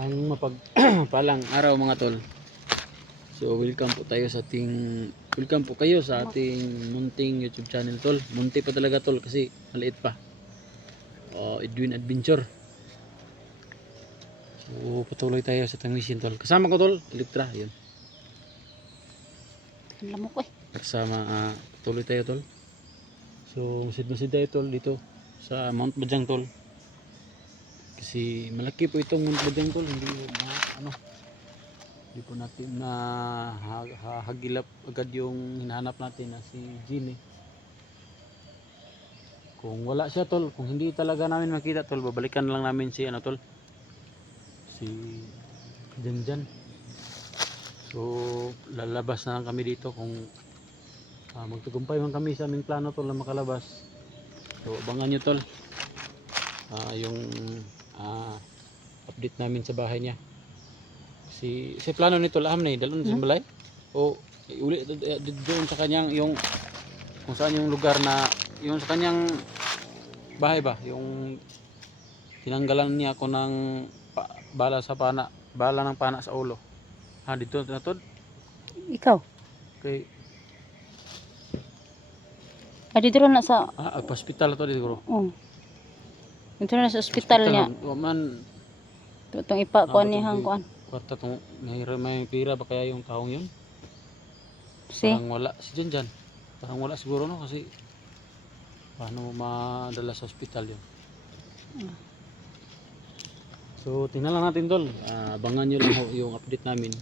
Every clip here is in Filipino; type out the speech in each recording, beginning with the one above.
Isang mapagpalang araw mga tol. So welcome po kayo sa ating munting YouTube channel tol. Munti pa talaga tol kasi maliit pa. Edwin Adventure. So patuloy tayo sa tangwisin tol. Kasama ko tol, Electra, yun. Lamok eh. Kasama patuloy tayo tol. So masid tayo tol dito sa Mount Bajang tol. Kasi malaki po itong Mount Bajang tol, hindi po natin na hagilap agad yung hinahanap natin na si Gene. Kung wala siya tol, kung hindi talaga namin makita tol, babalikan lang namin si tol, si Janjan. So lalabas na lang kami dito kung magtagumpay man kami sa aming plano tol na makalabas. So abangan nyo tol yung update namin sa bahay niya. Si plano nito laham na dalon sa balay o uli doon sa kanyang yung kung saan yung lugar na yung sa kanyang bahay ba, yung tinanggalan niya ako ng bala ng pana sa ulo. Dito na tod. Ikaw? Okay. Dito na sa Hospital to dito. Dito na sa ospital niya. Man Itong ipa ko ni hang kuan. Kwarta tong may pira ba kaya yung taong yun? Parang wala si Janjan. Parang wala siguro no kasi paano mo madala sa ospital yun. So tingnan lang natin tol. Abangan nyo lang yung update namin.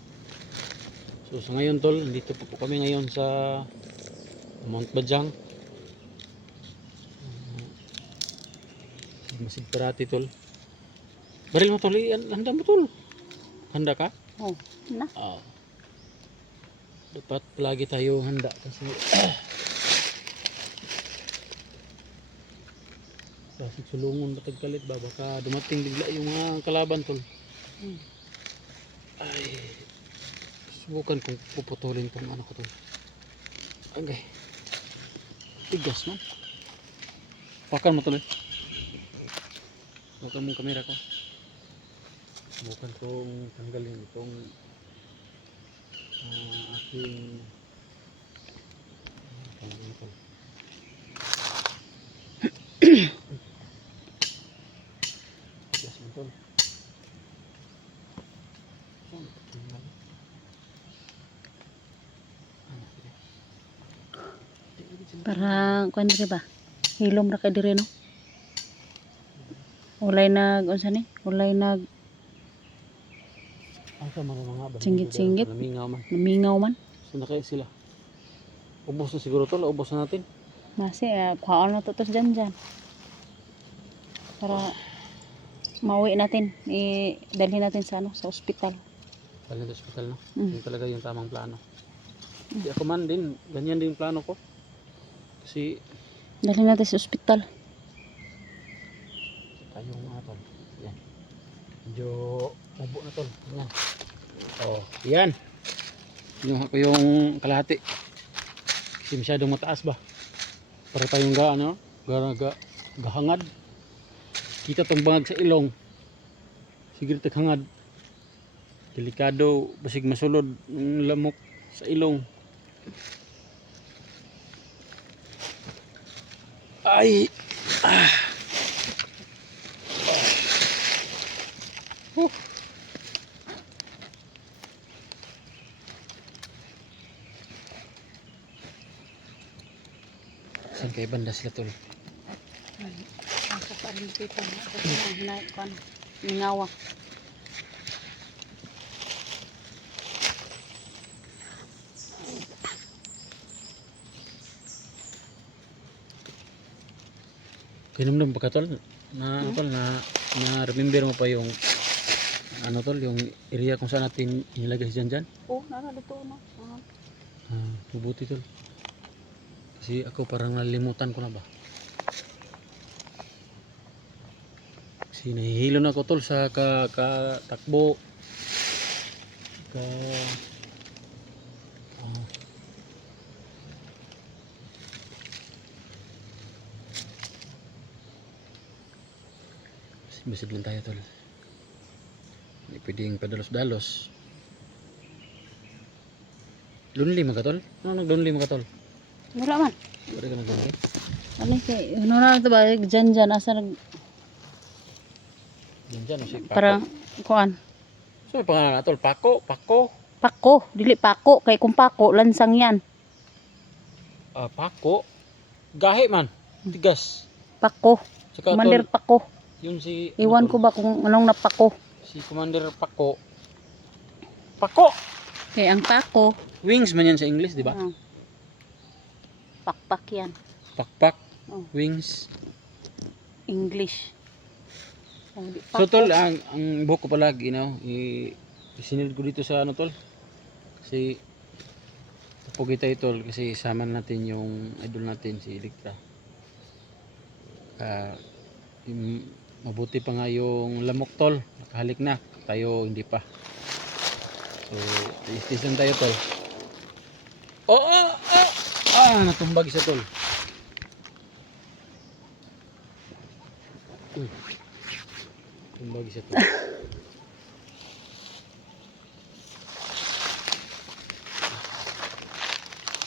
So sa ngayon tol, dito po kami ngayon sa Mount Bajang. Masid Parati tol. Baril mo tol, handa mo tol. Handa ka? Na. Dapat lagi tayo handa kasi basig sulungon matagkalit ba baka dumating bigla yung mga kalaban tol. Ay subukan kong puputulin tong ano ko tol. Okay, tigas man. Pakan mo tol. Pakan mo kamera ko. Subukan kong tanggalin itong aking Para kuan diri ba? Hilom ra kay diri no. Ulay nag unsa ni? Ulay nag singgit-singgit. Namingaw man. So na kaya sila. Ubos na siguro tol, ubos na natin. Masi kuhaan na to dyan. Para mauwi natin, dalhin natin sa sa ospital. Dalhin sa ospital no. Yun talaga yung tamang plano. Di ako man din, ganyan din yung plano ko. Kasi dalhin natin sa ospital. Tayong mga tol. Yan. Medyo ubo na tol. Yan. Yan. Kinuha ko yung kalahati. Kasi masyadong mataas ba. Para tayong gahangad. Kita tong bangag sa ilong. Sige taghangad. Delikado. Basig masulod ng lamok sa ilong. Ay! Saan kayo banda sila tol? Sa parin dito na kuan mingawa. Kinumdum pa ka tol? Tol na remember mo pa yung tol, yung area kung saan natin inilagay si Janjan? Nara dito no. Mabuti tol. Kasi ako parang nalimutan ko na ba. Kasi nahihilo na ako tol sa takbo. Masid lang tayo tol. Hindi pwedeng padalos-dalos. Lonely mga tol? Ano nag-lonely mga tol? Wala man. Pwede ka nag-lonely? Ano kay ano na ito ba dyan asa nag Yan dyan, si Paco. parang kuan. So may pangalan na tol, Paco, Paco. Pako, dili pako kay kung pako lansang yan. Paco. Gahi man, tigas. Pako, Saka Commander tol, Pako. yun si Iwan ko ba kung anong napako. si Commander Paco. Paco! Kay ang pako, Wings man yan sa English, di ba? pakpak yan. Pakpak, Oh, wings. English. Oh, di So pako. tol, ang buhok ko pala, isinilid ko dito sa ano tol. Kasi pugi tayo tol, kasi isama natin yung idol natin si Electra. Mabuti pa nga yung lamok tol, nakahalik na, tayo hindi pa. So, tiis lang tayo tol. Natumbag isa tol. Uy, tumbag isa tol.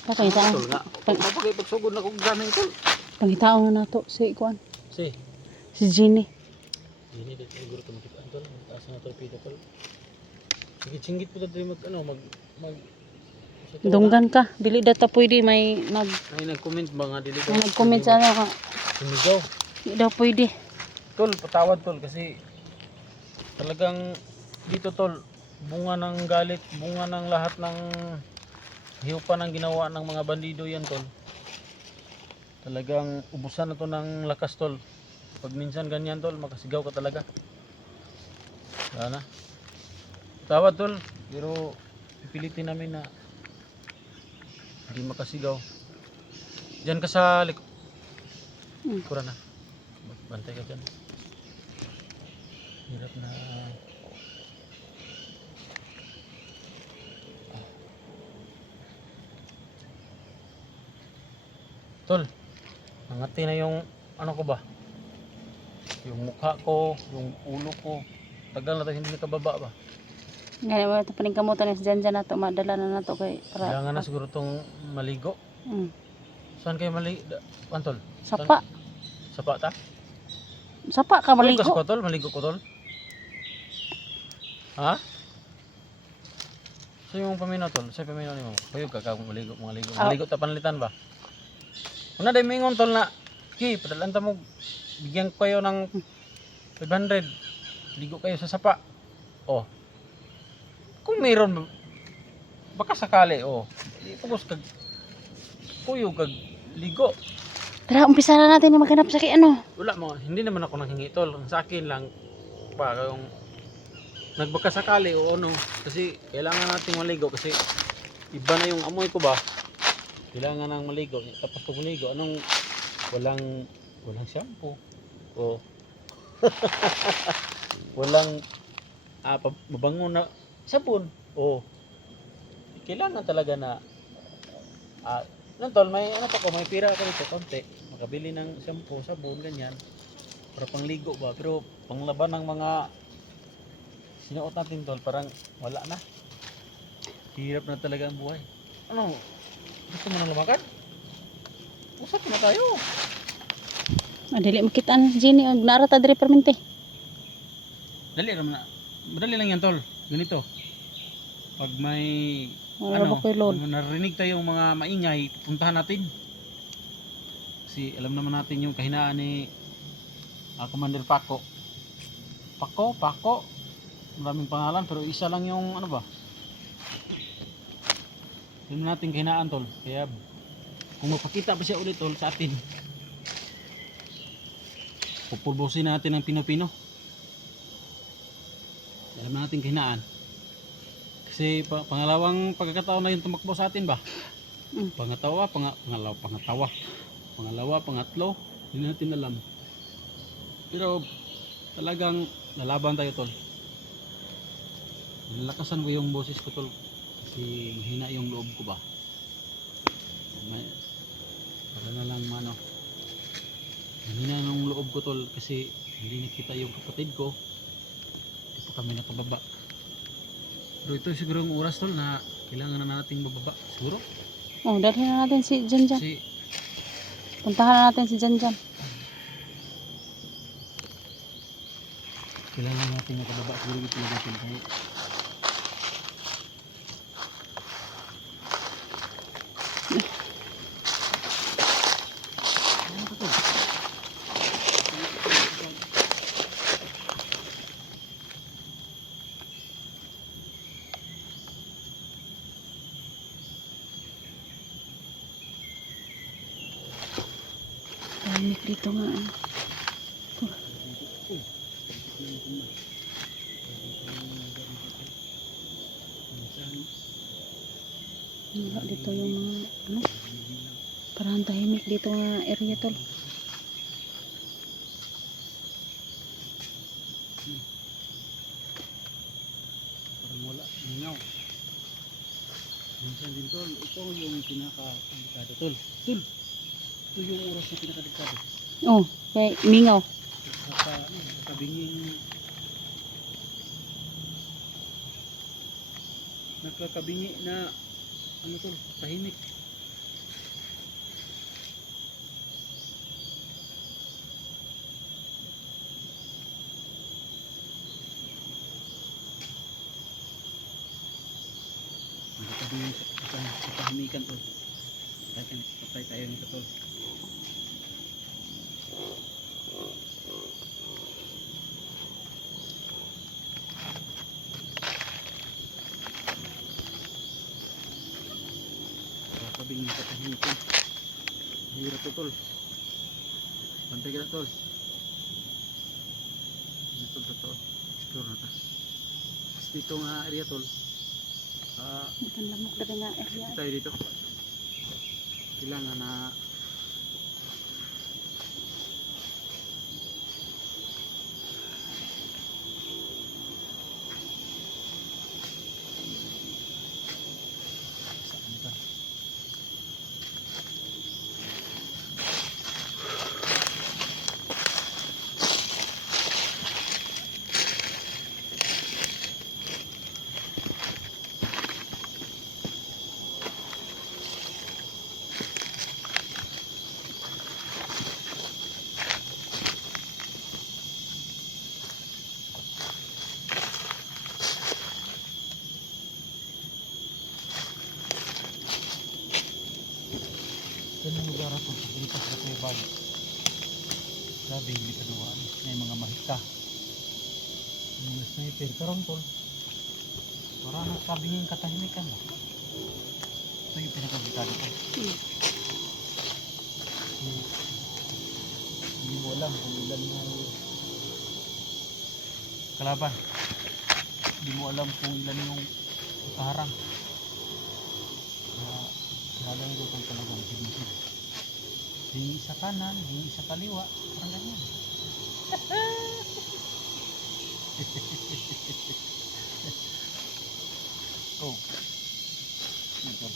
Pakita Tol nga, mapagay pagsugod na kong gaming tol. pangitaon na nato si kuan. Si, Si Jenny. hindi dito siguro ito makipan tol. Taas na tol, pito tol. Sige, po tayo mag Dunggan ka, dili data pwede may May nag-comment ba nga dili ko? nag-comment sa ano ka. Sumigaw. Di daw pwede. Tol, patawad tol kasi talagang dito tol, bunga ng galit, bunga ng lahat ng hiupan ng ginawa ng mga bandido yan tol. Talagang ubusan na to ng lakas tol. Pag minsan ganyan tol, makasigaw ka talaga. Wala na. Patawad tol, pero pipilitin namin na hindi makasigaw. Diyan ka sa likuran na. Bantay ka dyan. Hirap na. Tol, angati na yung ano ko ba? Yung mukha ko, yung ulo ko. Tagal na tayo hindi nakababa ba? Ngani mo ito paningkamutan ni Jan na to madala na nato kay para. Kailangan na siguro tong maligo. Saan kayo Antol? Sapa. Sapa ta? Sapa ka Maligo maligo. ko tol, maligo ko tol. Ha? So yung paminaw tol, sa paminaw ni mo. Kuyog ka kung maligo, maligo. Maligo ta panalitan ba? Una day mingon tol na, "Ki, padalan ta mo bigyan ko kayo ng 500. Ligo kayo sa sapa." Oh. Kung mayroon baka sakali pugos kag kuyog kag ligo. Tara, umpisa na natin yung maghanap sa kay ano. Wala mo, hindi naman ako nanghingi tol. Ang sa akin lang pa yung nagbaka sakali o ano kasi kailangan nating maligo kasi iba na yung amoy ko ba. Kailangan nang maligo. Tapos pag maligo, walang shampoo o walang mabango na sabon o kailangan talaga na tol, may ano pa ko, may pira ako dito konti, makabili ng shampoo, sabon, ganyan para pangligo ba, pero panglaban ng mga sinuot natin tol, parang wala na, hirap na talaga ang buhay. Ano, gusto mo nang lumakad? Usap na tayo. Madali makita ni Jenny og narata diri permente. Madali lang yan tol, ganito pag may Wala ba koy load. pag narinig tayong mga maingay, puntahan natin kasi alam naman natin yung kahinaan ni Commander Paco. Paco maraming pangalan pero isa lang yung ano ba, alam natin kahinaan tol, kaya kung magpakita pa siya ulit tol sa atin, pupulbosin natin ng pino-pino. Alam natin kahinaan kasi pangalawang pagkakataon na yung tumakbo sa atin ba. Pangalawa, pangatlo, hindi natin alam. Pero talagang lalaban tayo tol. Nalakasan ko yung boses ko tol kasi mahina yung loob ko ba. Para na lang mahina yung loob ko tol kasi hindi nakita yung kapatid ko. Hindi pa kami nakababa. Pero ito siguro ang oras tol na kailangan na nating bababa. Siguro? Oh, dalhin na natin si Janjan. Kasi Puntahan na natin si Janjan. kailangan natin makababa. Siguro ito lang natin. Tahimik dito nga. Wala dito yung mga ano. Parang tahimik dito nga area tol. Parang wala. Mingaw. Minsan din tol. Ito yung pinaka-delikado tol. Tol. Ito yung oras na pinaka-delikado. Oh, kay mingaw. Nakakabingi na ano tol, tahimik. Nakakabingi sa tahimikan tol. Patay tayo nito tol. Nakakabingi sa tahimikan. Hirap to tol. Pantay ka na tol. Dito tol tol. Explore na ta. Dito nga area tol. Bukan lamok dari nga area. Tayo dito. Kailangan na saan ba? Yan ang lugar ako, dito sa Tayban. Grabe, hindi ka duwaan. May mga mahika. May mga sniper. Karong tol. Wala nang sabingin katahimikan mo. Ito yung pinakabitado ko. Hindi mo alam kung ilan yung kalaban. Hindi mo alam kung ilan yung kaharang. Lalo yung kung talagang signisid. Hingi sa kanan, hingi sa kaliwa, parang ganyan. Oh. Ito.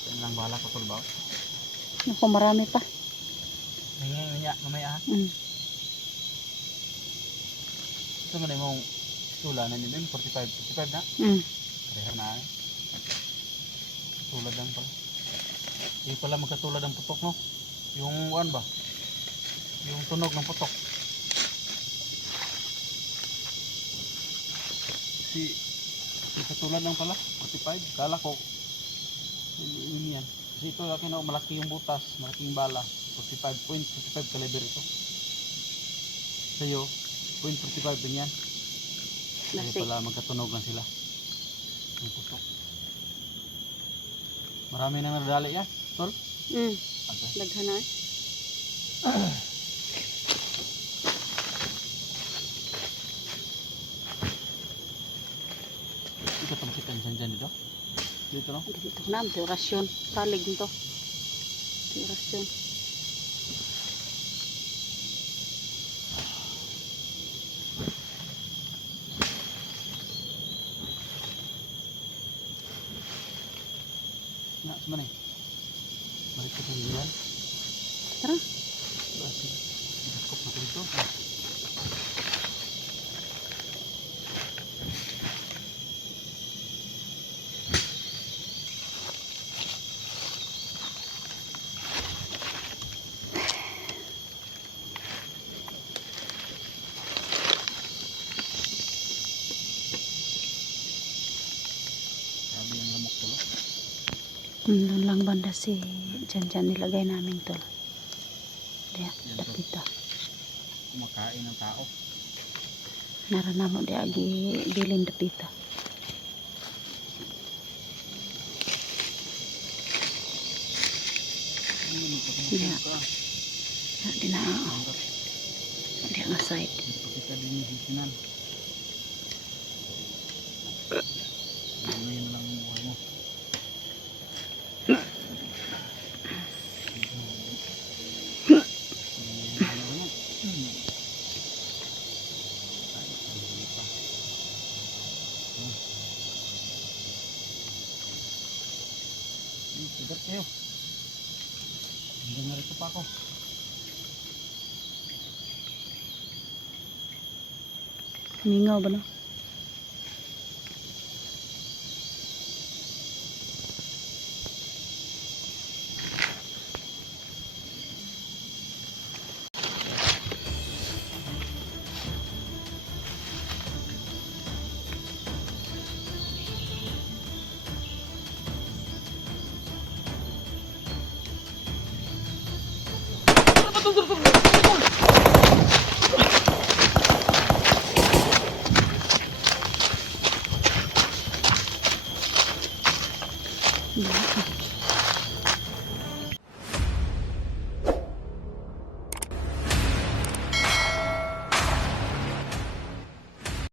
Saan lang bala ko tulbaw? Naku, marami pa. Nangyayang mamaya ha? Ito mo na yung tula na nila, 45 na. Karehar na eh. Tulad lang pala. Hindi pala magkatulad ang putok no. Yung ano ba? Yung tunog ng putok. Katulad lang pala, 45. Kala ko, yun yan. Kasi ito akin malaki yung butas, malaki yung bala. 45.45 caliber ito. Sa'yo, 0.45 din yan. Kaya pala magkatunog lang sila. Yung putok. Marami nang nadali yan, tol? Okay. Daghan na. Ito makita niyan dyan dito? Dito no? Dito na, orasyon. Salig nito. Orasyon. Nah, sebenarnya. Balik ke pinggiran. Tara. Dakop na ko dito. Sabi yung lamok tulo. Doon lang banda si dyan nilagay namin to. Diya, dapita. Kumakain ng tao. Narana mo diya bilin dapita. Diya. Di na. Diya nga side. Kita din yung hisinan. Ngayon lang yung buhay mo. Sigat kayo. Hanggang narito pa ako. Mingaw ba no? Diba?